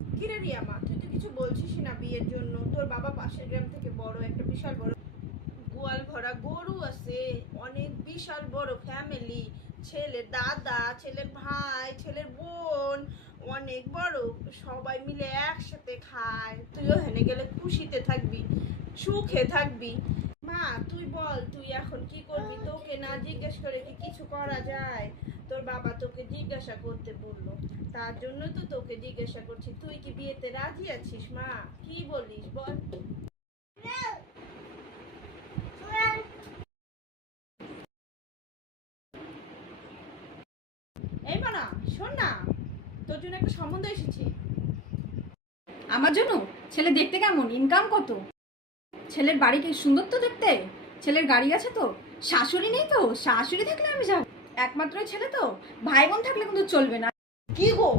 কিরে রিয়া মা, তুই তো কিছু বলছিস না বিয়ের জন্য। তোর বাবা পাশের গ্রাম থেকে বড় একটা বিশাল বড় গোয়াল ভরা গরু আছে, অনেক বিশাল বড় ফ্যামিলি, ছেলের দাদা, ছেলের ভাই, ছেলের বোন, অনেক বড়, সবাই মিলে একসাথে খায়। তুইও হেনে গেলে খুশিতে থাকবি, সুখে থাকবি। মা তুই বল, তুই এখন কি করবি? তোকে না জিজ্ঞেস করে কি কিছু করা যায়? তোর বাবা তোকে জিজ্ঞাসা করতে বললো, তার জন্য তো তোকে জিজ্ঞাসা করছি, তুই কি বিয়েতে রাজি আছিস? মা কি বলিস বল। এই মানা, শোন না, তোর জন্য একটা সম্বন্ধ এসেছে। আমার জন্য? ছেলে দেখতে কেমন? ইনকাম কত? ছেলের বাড়ি কি সুন্দর তো দেখতে? ছেলের গাড়ি আছে তো? শাশুড়ি নেই তো? শাশুড়ি থাকলে আমি যাব। একমাত্র ছেলে তো, ভাই বোন থাকলে কিন্তু চলবে না। কি গো,